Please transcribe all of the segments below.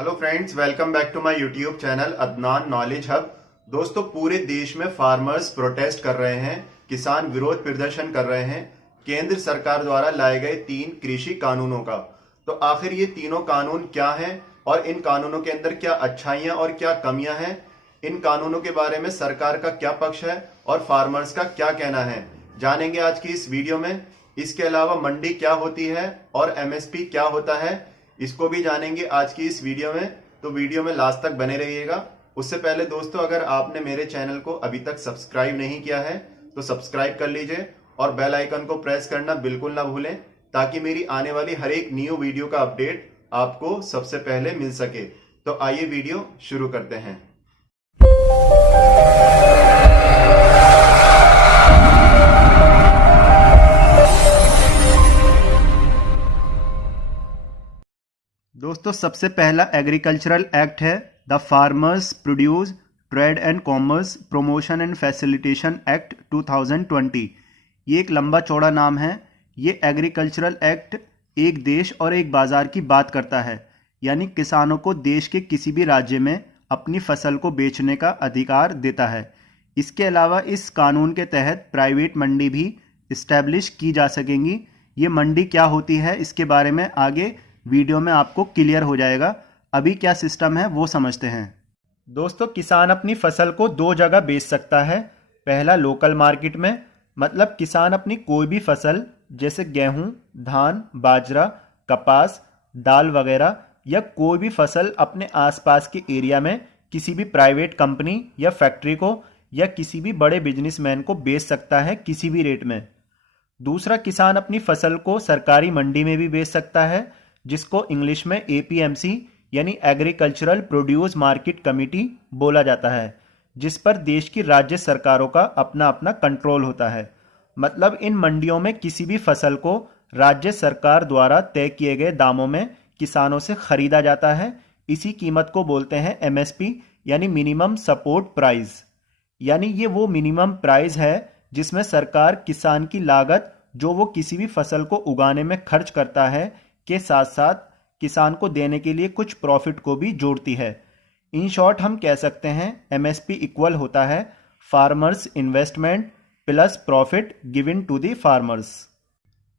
Hello friends, welcome back to my YouTube channel Adnan knowledge hub. दोस्तों, पूरे देश में फार्मर्स प्रोटेस्ट कर रहे हैं, किसान विरोध प्रदर्शन कर रहे हैं केंद्र सरकार द्वारा लाए गए 3 कृषि कानूनों का। तो आखिर ये तीनों कानून क्या हैं और इन कानूनों के अंदर क्या अच्छाइयां और क्या कमियां हैं, इन कानूनों के बारे में सरकार का क्या पक्ष है और फार्मर्स का क्या कहना है, जानेंगे आज की इस वीडियो में। इसके अलावा मंडी क्या होती है और एमएसपी क्या होता है, इसको भी जानेंगे आज की इस वीडियो में। तो वीडियो में लास्ट तक बने रहिएगा। उससे पहले दोस्तों, अगर आपने मेरे चैनल को अभी तक सब्सक्राइब नहीं किया है तो सब्सक्राइब कर लीजिए और बेल आइकन को प्रेस करना बिल्कुल ना भूलें, ताकि मेरी आने वाली हर एक न्यू वीडियो का अपडेट आपको सबसे पहले मिल सके। तो आइए वीडियो शुरू करते हैं। दोस्तों, सबसे पहला एग्रीकल्चरल एक्ट है the farmers produce trade and commerce promotion and facilitation act 2020। ये एक लंबा चौड़ा नाम है। ये एग्रीकल्चरल एक्ट एक देश और एक बाजार की बात करता है, यानी किसानों को देश के किसी भी राज्य में अपनी फसल को बेचने का अधिकार देता है। इसके अलावा इस कानून के तहत प्राइवेट मंडी भी इस्टेब्लिश की जा सकेंगी। ये मंडी क्या होती है इसके बारे में आगे वीडियो में आपको क्लियर हो जाएगा। अभी क्या सिस्टम है वो समझते हैं। दोस्तों, किसान अपनी फसल को 2 जगह बेच सकता है। पहला, लोकल मार्केट में, मतलब किसान अपनी कोई भी फसल जैसे गेहूं, धान, बाजरा, कपास, दाल वगैरह या कोई भी फसल अपने आसपास के एरिया में किसी भी प्राइवेट कंपनी या फैक्ट्री को या किसी भी बड़े बिजनेसमैन को बेच सकता है किसी भी रेट में। दूसरा, किसान अपनी फसल को सरकारी मंडी में भी बेच सकता है, जिसको इंग्लिश में एपीएमसी यानी एग्रीकल्चरल प्रोड्यूस मार्केट कमेटी बोला जाता है, जिस पर देश की राज्य सरकारों का अपना अपना कंट्रोल होता है। मतलब इन मंडियों में किसी भी फसल को राज्य सरकार द्वारा तय किए गए दामों में किसानों से खरीदा जाता है। इसी कीमत को बोलते हैं एमएसपी यानी मिनिमम सपोर्ट प्राइस। यानी ये वो मिनिमम प्राइस है जिसमें सरकार किसान की लागत जो वो किसी भी फसल को उगाने में खर्च करता है के साथ साथ किसान को देने के लिए कुछ प्रॉफिट को भी जोड़ती है। इन शॉर्ट हम कह सकते हैं एमएसपी इक्वल होता है farmers investment plus profit given to the farmers.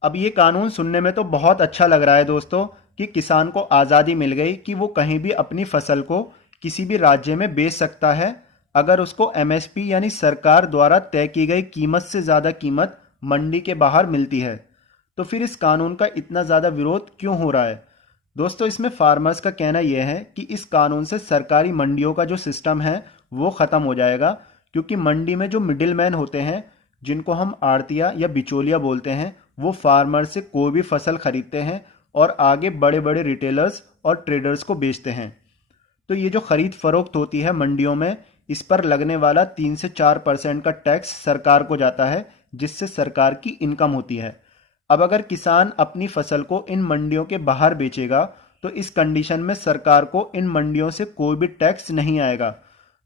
अब ये कानून सुनने में तो बहुत अच्छा लग रहा है दोस्तों कि किसान को आज़ादी मिल गई कि वो कहीं भी अपनी फसल को किसी भी राज्य में बेच सकता है, अगर उसको एमएसपी यानी सरकार द्वारा तय की गई कीमत से ज़्यादा कीमत मंडी के बाहर मिलती है। तो फिर इस कानून का इतना ज़्यादा विरोध क्यों हो रहा है? दोस्तों, इसमें फार्मर्स का कहना यह है कि इस कानून से सरकारी मंडियों का जो सिस्टम है वो ख़त्म हो जाएगा, क्योंकि मंडी में जो मिडिल मैन होते हैं, जिनको हम आड़तिया या बिचौलिया बोलते हैं, वो फार्मर से कोई भी फसल खरीदते हैं और आगे बड़े बड़े रिटेलर्स और ट्रेडर्स को बेचते हैं। तो ये जो खरीद फरोख्त होती है मंडियों में, इस पर लगने वाला 3 से 4% का टैक्स सरकार को जाता है, जिससे सरकार की इनकम होती है। अब अगर किसान अपनी फसल को इन मंडियों के बाहर बेचेगा तो इस कंडीशन में सरकार को इन मंडियों से कोई भी टैक्स नहीं आएगा।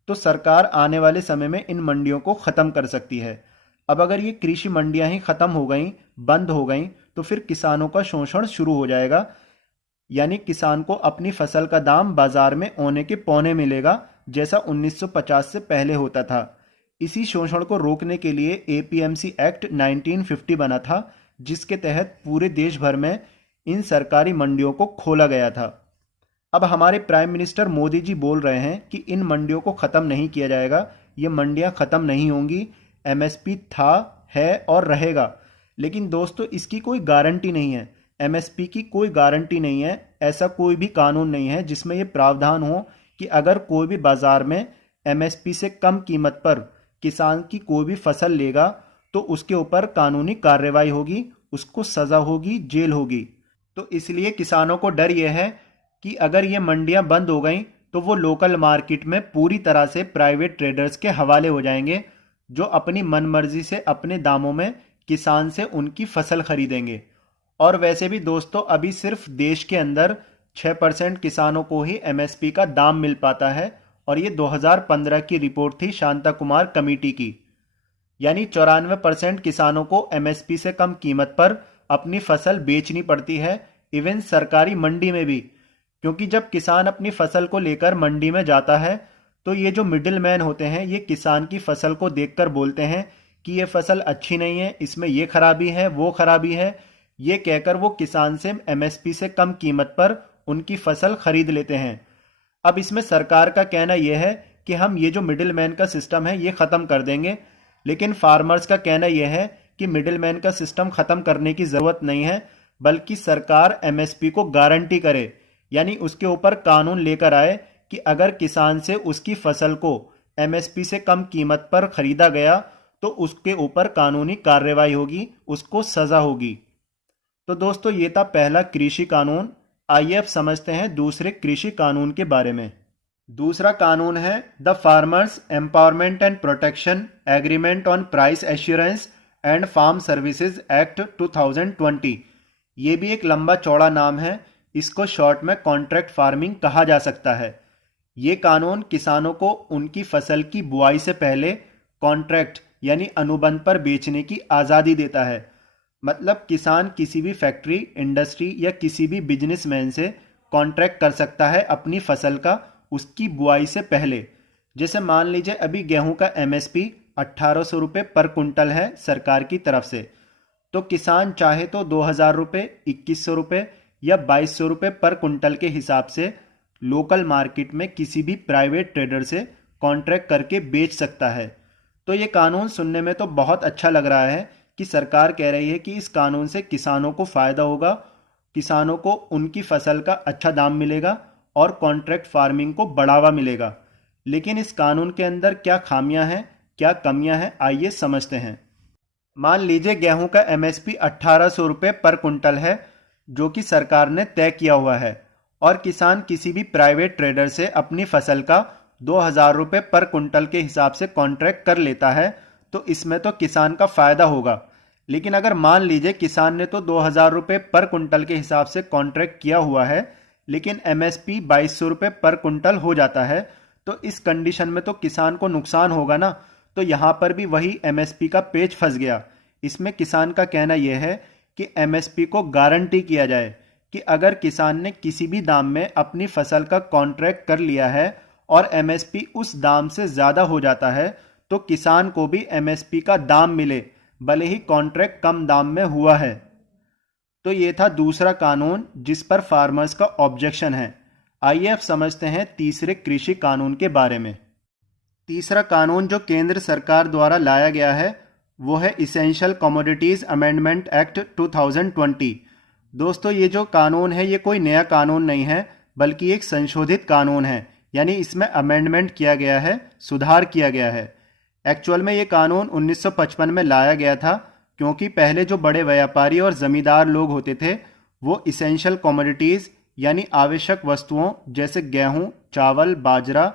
तो सरकार आने वाले समय में इन मंडियों को ख़त्म कर सकती है। अब अगर ये कृषि मंडियां ही ख़त्म हो गई, बंद हो गई, तो फिर किसानों का शोषण शुरू हो जाएगा। यानी किसान को अपनी फसल का दाम बाजार में औने के पौने मिलेगा, जैसा 1950 से पहले होता था। इसी शोषण को रोकने के लिए एपीएमसी एक्ट 1950 बना था, जिसके तहत पूरे देश भर में इन सरकारी मंडियों को खोला गया था। अब हमारे प्राइम मिनिस्टर मोदी जी बोल रहे हैं कि इन मंडियों को ख़त्म नहीं किया जाएगा, ये मंडियां ख़त्म नहीं होंगी, एमएसपी था, है और रहेगा। लेकिन दोस्तों, इसकी कोई गारंटी नहीं है, एमएसपी की कोई गारंटी नहीं है। ऐसा कोई भी कानून नहीं है जिसमें यह प्रावधान हो कि अगर कोई भी बाजार में एमएसपी से कम कीमत पर किसान की कोई भी फसल लेगा तो उसके ऊपर कानूनी कार्रवाई होगी, उसको सज़ा होगी, जेल होगी। तो इसलिए किसानों को डर यह है कि अगर ये मंडियां बंद हो गई तो वो लोकल मार्केट में पूरी तरह से प्राइवेट ट्रेडर्स के हवाले हो जाएंगे, जो अपनी मनमर्जी से अपने दामों में किसान से उनकी फसल खरीदेंगे। और वैसे भी दोस्तों, अभी सिर्फ देश के अंदर 6% किसानों को ही एमएसपी का दाम मिल पाता है, और ये 2015 की रिपोर्ट थी शांता कुमार कमेटी की। यानी 94% किसानों को एमएसपी से कम कीमत पर अपनी फसल बेचनी पड़ती है, इवन सरकारी मंडी में भी, क्योंकि जब किसान अपनी फसल को लेकर मंडी में जाता है तो ये जो मिडिल मैन होते हैं ये किसान की फसल को देखकर बोलते हैं कि ये फसल अच्छी नहीं है, इसमें ये खराबी है, वो खराबी है। ये कहकर वो किसान से एमएसपी से कम कीमत पर उनकी फसल खरीद लेते हैं। अब इसमें सरकार का कहना यह है कि हम ये जो मिडिल मैन का सिस्टम है ये ख़त्म कर देंगे, लेकिन फार्मर्स का कहना यह है कि मिडिल मैन का सिस्टम ख़त्म करने की ज़रूरत नहीं है, बल्कि सरकार एमएसपी को गारंटी करे, यानी उसके ऊपर कानून लेकर आए कि अगर किसान से उसकी फसल को एमएसपी से कम कीमत पर खरीदा गया तो उसके ऊपर कानूनी कार्रवाई होगी, उसको सज़ा होगी। तो दोस्तों ये था पहला कृषि कानून। आइए अब समझते हैं दूसरे कृषि कानून के बारे में। दूसरा कानून है the farmers empowerment and protection agreement on price assurance and farm services act 2020। ये भी एक लंबा चौड़ा नाम है, इसको शॉर्ट में कॉन्ट्रैक्ट फार्मिंग कहा जा सकता है। ये कानून किसानों को उनकी फसल की बुआई से पहले कॉन्ट्रैक्ट यानी अनुबंध पर बेचने की आज़ादी देता है। मतलब किसान किसी भी फैक्ट्री, इंडस्ट्री या किसी भी बिजनेसमैन से कॉन्ट्रैक्ट कर सकता है अपनी फसल का उसकी बुआई से पहले। जैसे मान लीजिए अभी गेहूं का एमएसपी 1800 रुपये पर कुंटल है सरकार की तरफ से, तो किसान चाहे तो 2000 रुपये, 2100 रुपये या 2200 रुपये पर कुंटल के हिसाब से लोकल मार्केट में किसी भी प्राइवेट ट्रेडर से कॉन्ट्रैक्ट करके बेच सकता है। तो ये कानून सुनने में तो बहुत अच्छा लग रहा है कि सरकार कह रही है कि इस कानून से किसानों को फ़ायदा होगा, किसानों को उनकी फसल का अच्छा दाम मिलेगा और कॉन्ट्रैक्ट फार्मिंग को बढ़ावा मिलेगा। लेकिन इस कानून के अंदर क्या खामियां हैं, क्या कमियां हैं, आइए समझते हैं। मान लीजिए गेहूं का एमएसपी 1800 रुपये पर कुंटल है जो कि सरकार ने तय किया हुआ है, और किसान किसी भी प्राइवेट ट्रेडर से अपनी फसल का 2000 रुपये पर कुंटल के हिसाब से कॉन्ट्रैक्ट कर लेता है, तो इसमें तो किसान का फ़ायदा होगा। लेकिन अगर मान लीजिए किसान ने तो 2000 रुपये पर कुंटल के हिसाब से कॉन्ट्रैक्ट किया हुआ है, लेकिन एमएसपी 2200 रुपये पर कुंटल हो जाता है, तो इस कंडीशन में तो किसान को नुकसान होगा ना। तो यहाँ पर भी वही एमएसपी का पेच फंस गया। इसमें किसान का कहना यह है कि एमएसपी को गारंटी किया जाए कि अगर किसान ने किसी भी दाम में अपनी फसल का कॉन्ट्रैक्ट कर लिया है और एमएसपी उस दाम से ज़्यादा हो जाता है, तो किसान को भी एमएसपी का दाम मिले, भले ही कॉन्ट्रैक्ट कम दाम में हुआ है। तो ये था दूसरा कानून जिस पर फार्मर्स का ऑब्जेक्शन है। आइए अब समझते हैं तीसरे कृषि कानून के बारे में। तीसरा कानून जो केंद्र सरकार द्वारा लाया गया है वो है इसेंशियल कमोडिटीज़ अमेंडमेंट एक्ट 2020। दोस्तों ये जो कानून है ये कोई नया कानून नहीं है, बल्कि एक संशोधित कानून है, यानी इसमें अमेंडमेंट किया गया है, सुधार किया गया है। एक्चुअल में ये कानून 1955 में लाया गया था, क्योंकि पहले जो बड़े व्यापारी और ज़मींदार लोग होते थे वो इसेंशियल कमोडिटीज़ यानी आवश्यक वस्तुओं जैसे गेहूँ, चावल, बाजरा,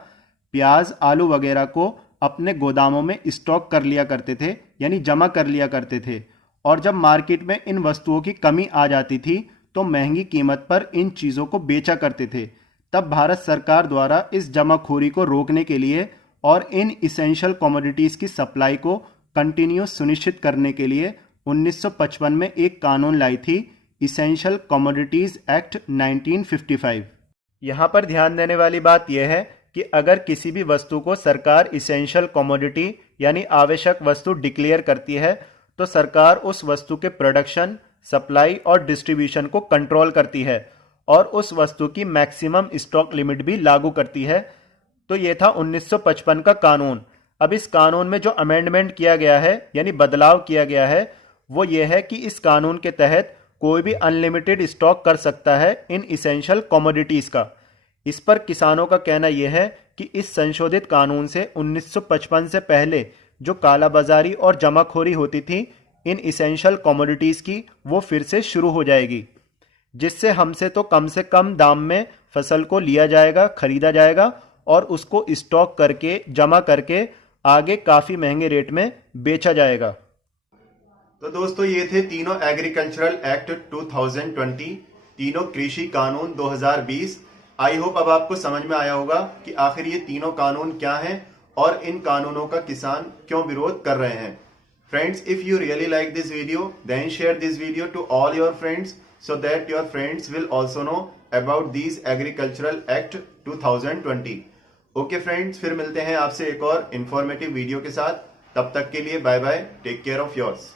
प्याज, आलू वगैरह को अपने गोदामों में स्टॉक कर लिया करते थे, यानी जमा कर लिया करते थे। और जब मार्केट में इन वस्तुओं की कमी आ जाती थी तो महंगी कीमत पर इन चीज़ों को बेचा करते थे। तब भारत सरकार द्वारा इस जमाखोरी को रोकने के लिए और इन इसेंशियल कमोडिटीज़ की सप्लाई को कंटिन्यूस सुनिश्चित करने के लिए 1955 में एक कानून लाई थी, इसेंशियल कमोडिटीज़ एक्ट 1955। यहाँ पर ध्यान देने वाली बात यह है कि अगर किसी भी वस्तु को सरकार इसेंशियल कमोडिटी यानी आवश्यक वस्तु डिक्लेयर करती है तो सरकार उस वस्तु के प्रोडक्शन, सप्लाई और डिस्ट्रीब्यूशन को कंट्रोल करती है और उस वस्तु की मैक्सिमम स्टॉक लिमिट भी लागू करती है। तो ये था 1955 का कानून। अब इस कानून में जो अमेंडमेंट किया गया है यानी बदलाव किया गया है वो ये है कि इस कानून के तहत कोई भी अनलिमिटेड स्टॉक कर सकता है इन इसेंशियल कमोडिटीज़ का। इस पर किसानों का कहना यह है कि इस संशोधित कानून से 1955 से पहले जो कालाबाजारी और जमाखोरी होती थी इन इसेंशियल कमोडिटीज़ की वो फिर से शुरू हो जाएगी, जिससे हमसे तो कम से कम दाम में फसल को लिया जाएगा, खरीदा जाएगा और उसको स्टॉक करके, जमा करके आगे काफ़ी महंगे रेट में बेचा जाएगा। तो दोस्तों ये थे तीनों एग्रीकल्चरल एक्ट 2020, तीनों कृषि कानून 2020। आई होप अब आपको समझ में आया होगा कि आखिर ये तीनों कानून क्या हैं और इन कानूनों का किसान क्यों विरोध कर रहे हैं। Friends, if you really like this video, then share this video to all your friends so that your friends will also know about these Agricultural Act 2020. Okay friends, फिर मिलते हैं आपसे एक और इंफॉर्मेटिव वीडियो के साथ. तब तक के लिए bye bye. Take care of yours.